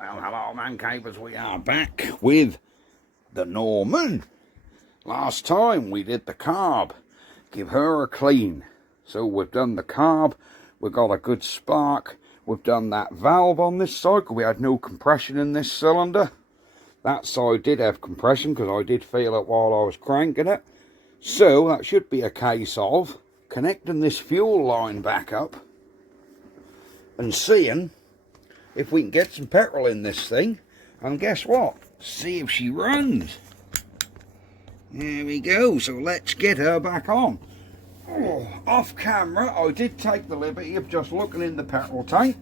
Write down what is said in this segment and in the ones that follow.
Well, hello, man cavers. We are back with the Norman. Last time we did the carb, give her a clean. So we've done the carb, we've got a good spark, we've done that valve on this side, because we had no compression in this cylinder. That side did have compression, because I did feel it while I was cranking it. So that should be a case of connecting this fuel line back up and seeing if we can get some petrol in this thing, and guess what? See if she runs. There we go. So let's get her back on. Oh, off camera, I did take the liberty of just looking in the petrol tank,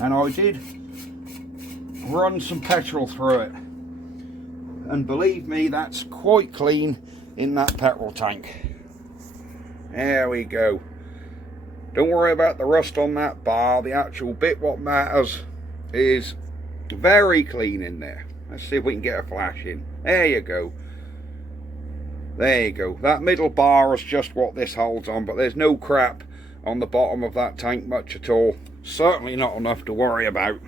and I did run some petrol through it. And believe me, that's quite clean in that petrol tank. There we go. Don't worry about the rust on that bar. The actual bit what matters is very clean in there. Let's see if we can get a flash in. There you go. There you go. That middle bar is just what this holds on, but there's no crap on the bottom of that tank much at all. Certainly not enough to worry about.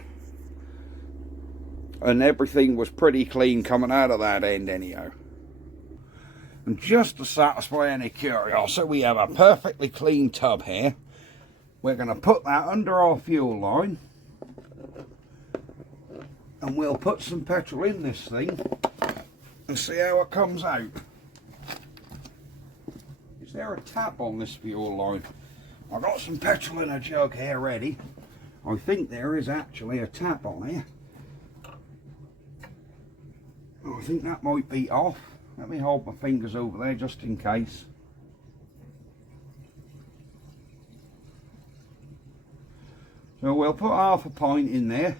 And everything was pretty clean coming out of that end anyhow. And just to satisfy any curiosity, we have a perfectly clean tub here. We're going to put that under our fuel line, and we'll put some petrol in this thing and see how it comes out. Is there a tap on this fuel line? I've got some petrol in a jug here ready. I think there is actually a tap on here. Oh, I think that might be off. Let me hold my fingers over there just in case. So we'll put half a pint in there.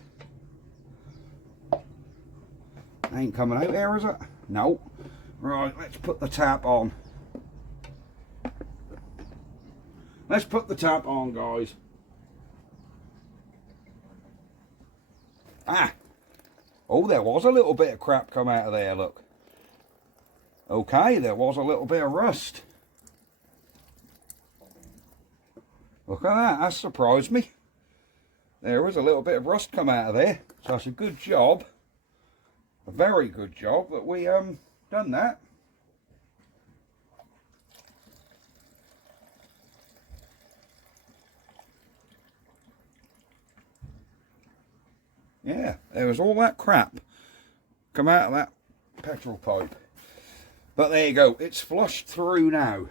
Ain't coming out here, is it? No. Right, let's put the tap on. Let's put the tap on, guys. Ah! Oh, there was a little bit of crap come out of there, look. Okay, there was a little bit of rust. Look at that, that surprised me. There was a little bit of rust come out of there. So that's a good job. A very good job that we done that. Yeah, there was all that crap come out of that petrol pipe. But there you go, it's flushed through now.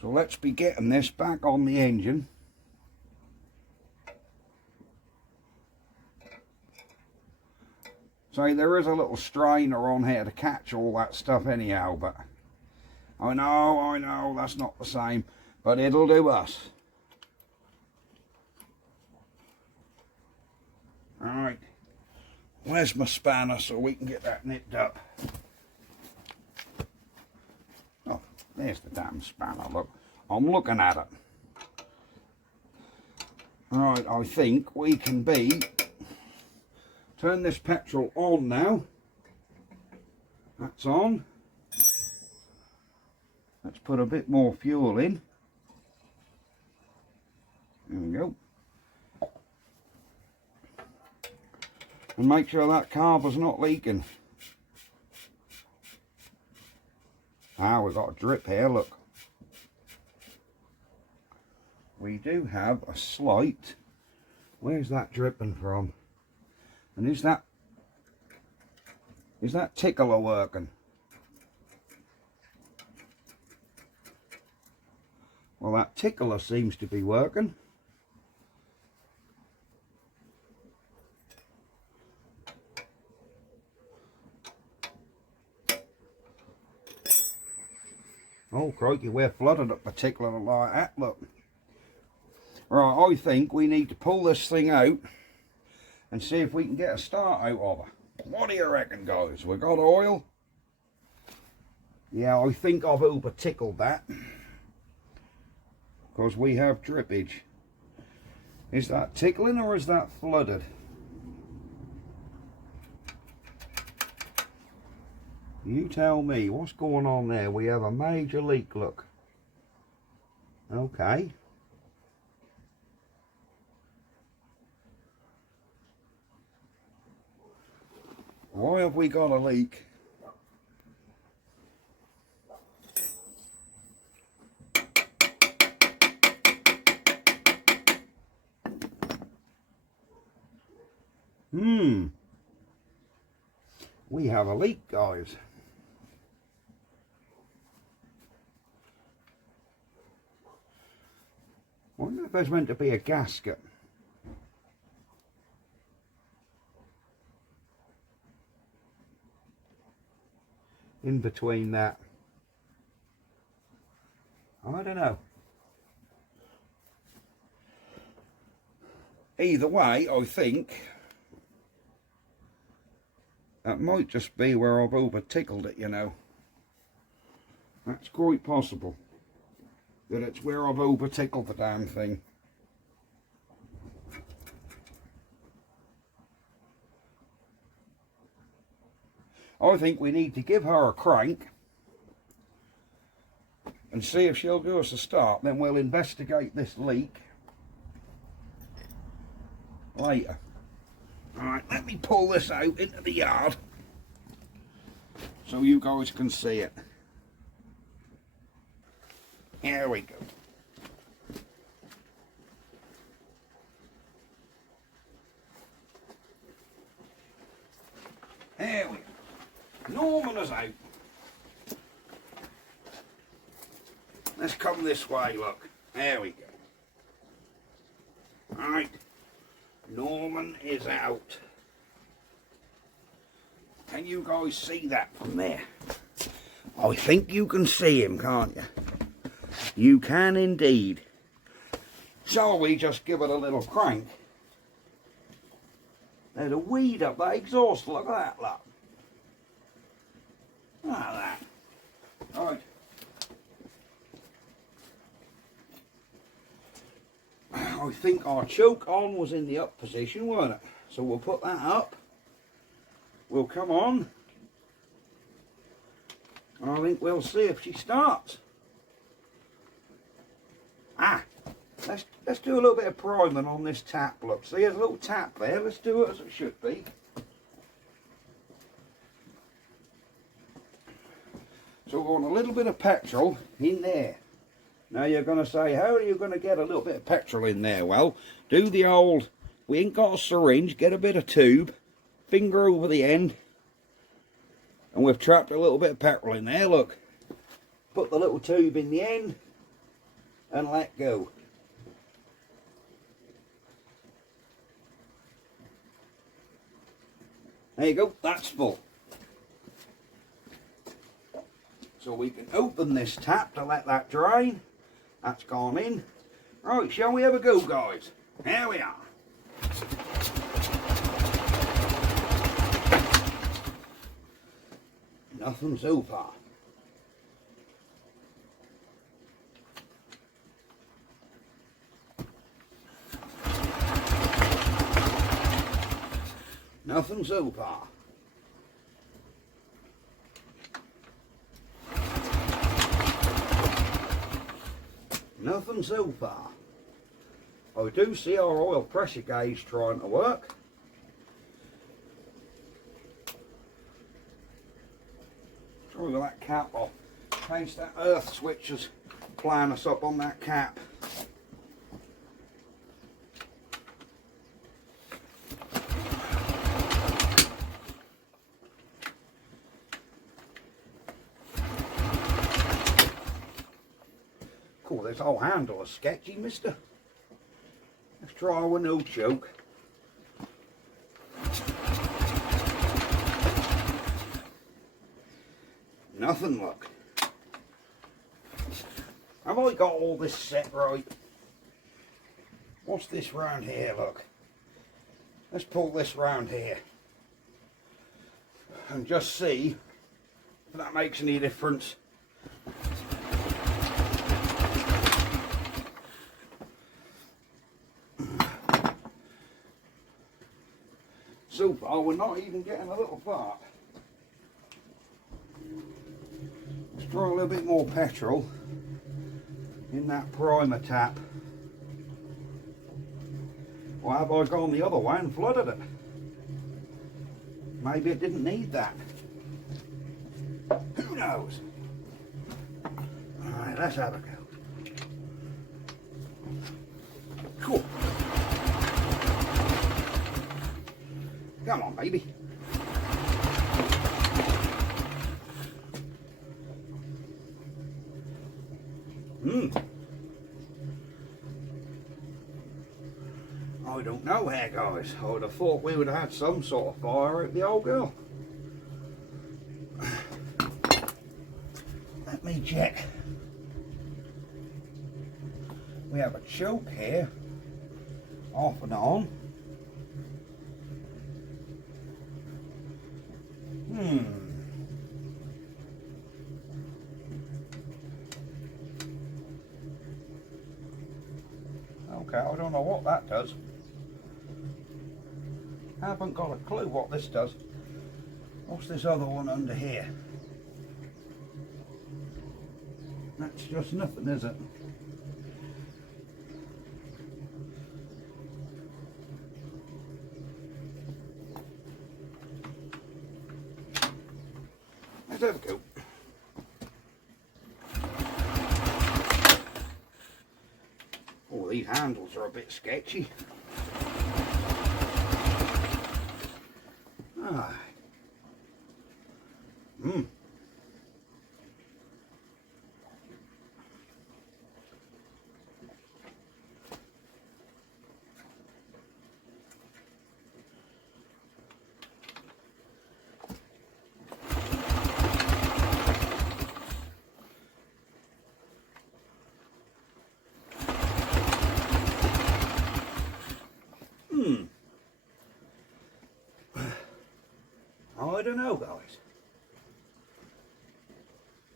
So let's be getting this back on the engine. So there is a little strainer on here to catch all that stuff anyhow, but I know, that's not the same, but it'll do us. Alright, where's my spanner so we can get that nipped up? Oh, there's the damn spanner, look. I'm looking at it. Alright, I think we can turn this petrol on now. That's on. Let's put a bit more fuel in. There we go. And make sure that carburetor's not leaking. Ah, we've got a drip here, look. We do have a slight. Where's that dripping from? And is that tickler working? Well, that tickler seems to be working. Oh crikey, we're flooded up particular like that, look. Right, I think we need to pull this thing out and see if we can get a start out of her. What do you reckon, guys? We got oil? Yeah, I think I've over tickled that, because we have drippage. Is that tickling or is that flooded? You tell me, what's going on there? We have a major leak, look. Okay. why have we got a leak? We have a leak, guys. I wonder if there's meant to be a gasket. In between that. I don't know. Either way, I think that might just be where I've over tickled it, you know. That's quite possible. That it's where I've over tickled the damn thing. I think we need to give her a crank and see if she'll give us a start. Then we'll investigate this leak later. Alright, let me pull this out into the yard so you guys can see it. Here we go. There we go. Norman is out. Let's come this way, look. There we go. Alright. Norman is out. Can you guys see that from there? I think you can see him, can't you? You can indeed. Shall we just give it a little crank? There's a weed up that exhaust, look at that, look. Look at that. Right. I think our choke on was in the up position, weren't it? So we'll put that up. We'll come on. I think we'll see if she starts. Let's do a little bit of priming on this tap, look. See, there's a little tap there. Let's do it as it should be. So we want a little bit of petrol in there. Now you're going to say, how are you going to get a little bit of petrol in there? Well, do the old, we ain't got a syringe, get a bit of tube, finger over the end, and we've trapped a little bit of petrol in there, look. Put the little tube in the end, and let go. There you go, that's full. So we can open this tap to let that drain. That's gone in. Right, shall we have a go, guys? Here we are. Nothing so far. Nothing so far. Nothing so far. I do see our oil pressure gauge trying to work. Try with that cap off. In case that earth switch is playing us up on that cap. Cool, this whole handle is sketchy, mister. Let's try with no choke. Nothing, look. Have I got all this set right? What's this round here, look? Let's pull this round here. And just see if that makes any difference. So far, we're not even getting a little fart. Let's try a little bit more petrol in that primer tap. Or have I gone the other way and flooded it? Maybe it didn't need that. Who knows? Alright, let's have a go. Cool. Come on, baby. I don't know here, guys. I would have thought we would have had some sort of fire at the old girl. Let me check. We have a choke here, off and on. Okay, I don't know what that does. I haven't got a clue what this does. What's this other one under here? That's just nothing, is it? Let's have a go. Oh, these handles are a bit sketchy. Ah. I don't know, guys.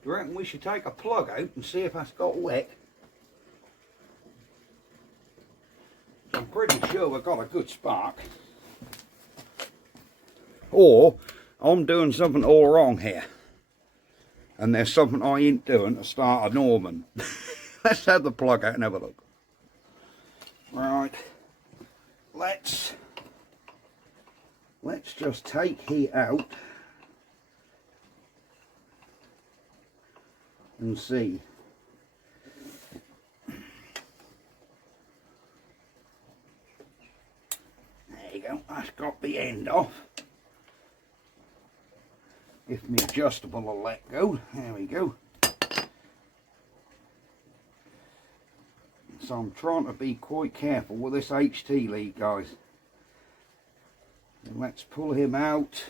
Do you reckon we should take a plug out and see if that's got wet? I'm pretty sure we've got a good spark. Or I'm doing something all wrong here. And there's something I ain't doing to start a Norman. Let's have the plug out and have a look. Right. Let's just take he out and see. There you go, that's got the end off. If my adjustable will let go, there we go. So I'm trying to be quite careful with this HT lead, guys. And let's pull him out.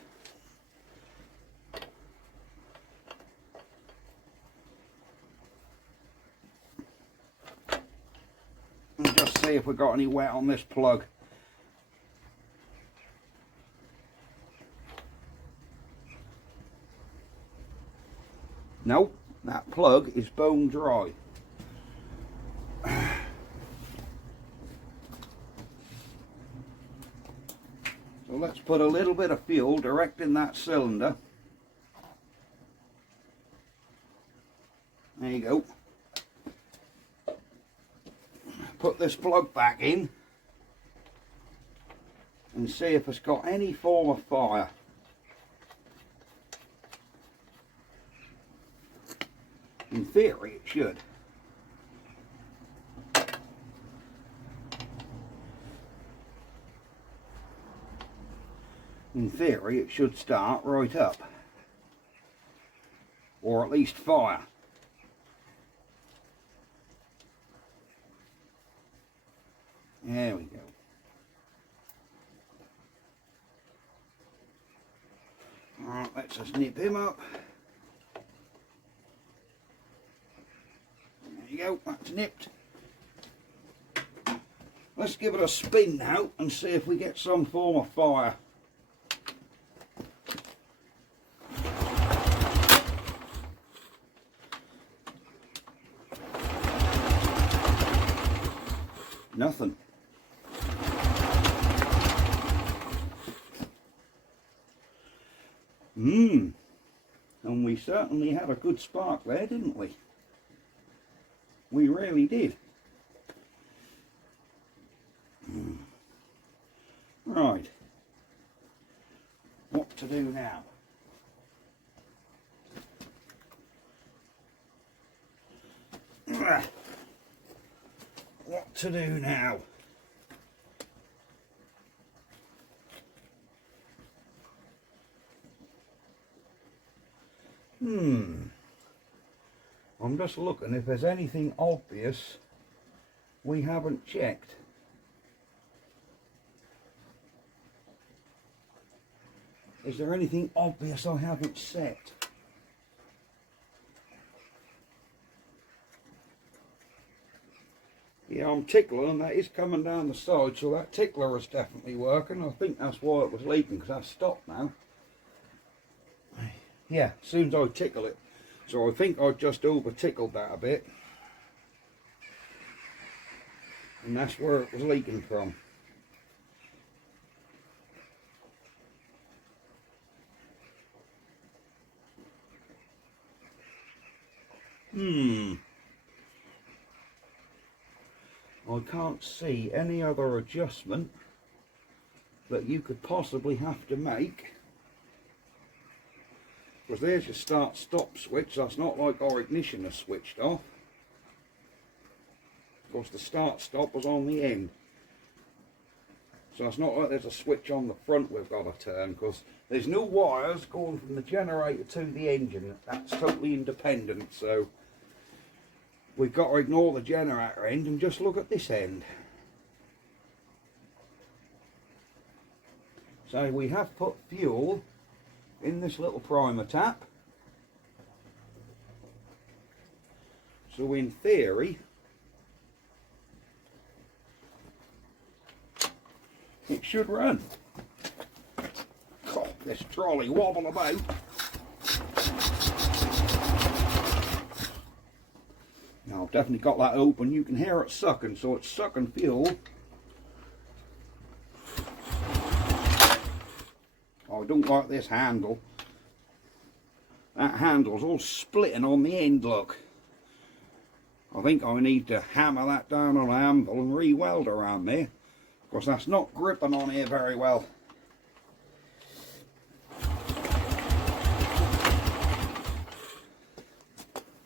And just see if we've got any wet on this plug. Nope, that plug is bone dry. So let's put a little bit of fuel direct in that cylinder. There you go. Put this plug back in and see if it's got any form of fire. In theory it should. In theory it should start right up. Or at least fire. There we go. Alright, let's just nip him up. There you go, that's nipped. Let's give it a spin now and see if we get some form of fire. Nothing. And we certainly had a good spark there, didn't we? We really did. Right. What to do now? What to do now? I'm just looking if there's anything obvious we haven't checked. Is there anything obvious I haven't set? Yeah, I'm tickling and that is coming down the side, so that tickler is definitely working. I think that's why it was leaking, because that's stopped now. Yeah, as soon as I tickle it. So I think I just over tickled that a bit. And that's where it was leaking from. I can't see any other adjustment that you could possibly have to make. Because there's your start-stop switch. That's not like our ignition has switched off. Of course, the start-stop was on the end. So it's not like there's a switch on the front we've got to turn, because there's no wires going from the generator to the engine. That's totally independent, so we've got to ignore the generator end and just look at this end. So we have put fuel in this little primer tap. So in theory, it should run. Oh, this trolley wobble about. Now I've definitely got that open. You can hear it sucking, so it's sucking fuel. Oh, I don't like this handle. That handle's all splitting on the end, look. I think I need to hammer that down on an anvil and re-weld around there, because that's not gripping on here very well.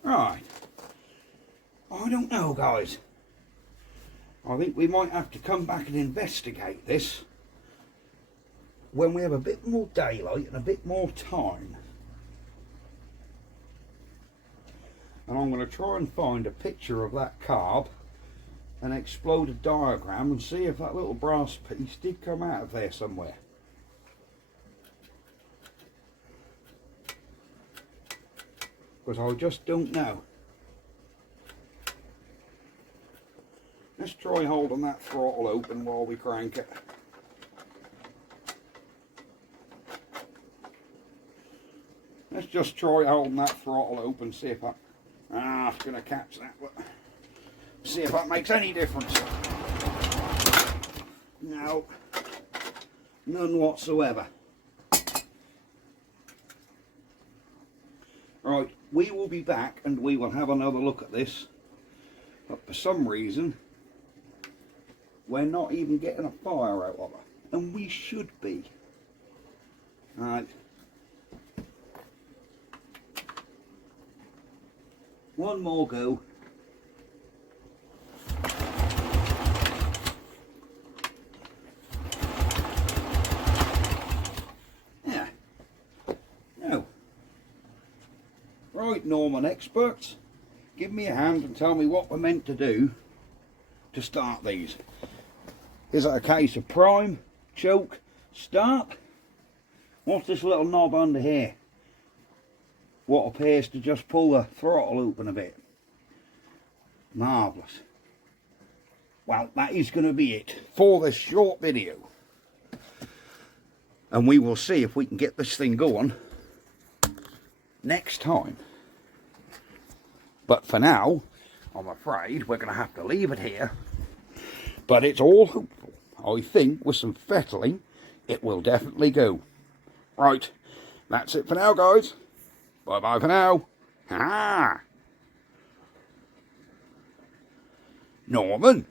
Right. I don't know, guys. I think we might have to come back and investigate this when we have a bit more daylight and a bit more time. And I'm going to try and find a picture of that carb, an exploded diagram, and see if that little brass piece did come out of there somewhere. Because I just don't know. Let's try holding that throttle open while we crank it. Let's just try holding that throttle open, see if I... it's going to catch that, but see if that makes any difference. No, none whatsoever. Right, we will be back and we will have another look at this, but for some reason we're not even getting a fire out of it, and we should be. Right. One more go. Yeah. Now, right, Norman experts, give me a hand and tell me what we're meant to do to start these. Is it a case of prime, choke, start? What's this little knob under here? What appears to just pull the throttle open a bit. Marvellous. Well, that is going to be it for this short video. And we will see if we can get this thing going next time. But for now, I'm afraid we're going to have to leave it here. But it's all hopeful. I think with some fettling, it will definitely go. Right, that's it for now, guys. Bye-bye for now. Ha! Norman.